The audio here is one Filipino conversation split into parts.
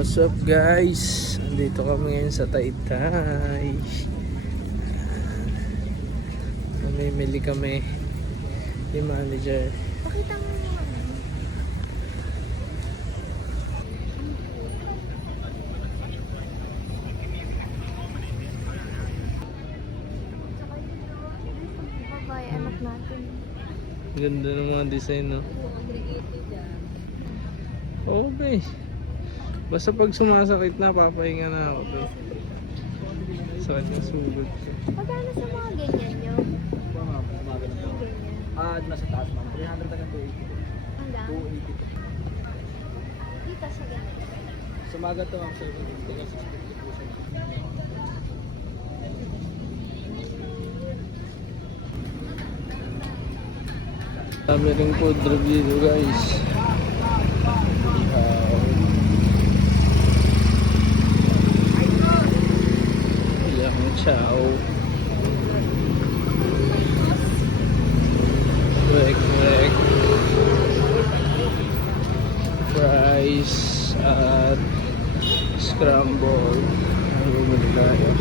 What's up guys? Andito kami ngayon sa Taytay. Mamimili kami. Yung manager. Pakita mo yung babae, anak natin. Ganda ng mga design, no? Okay. Basta pag sumasakit na, papahinga na ako. Sakit na sugod. Pagkano sa mga ganyan nyo? Ganyan. Nasa taas ma'am. 300 hanggang 280. Hanggang? 280. Dito sa ganito. Sumaga to ma'am. 750. Dami ring food review guys. Yang chow. Wek fries at scramble. Ay, bumili tayo.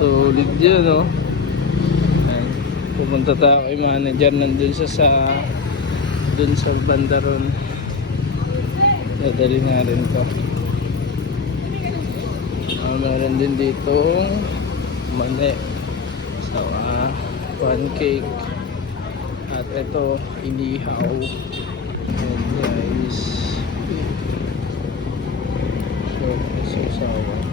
Solid yun, no? Pupunta tayo kay manager, nandun sa dun sa banda ron. Dadali nga rin ko. Meron din dito mani, pancake, at ito inihaw. And guys, so sawa.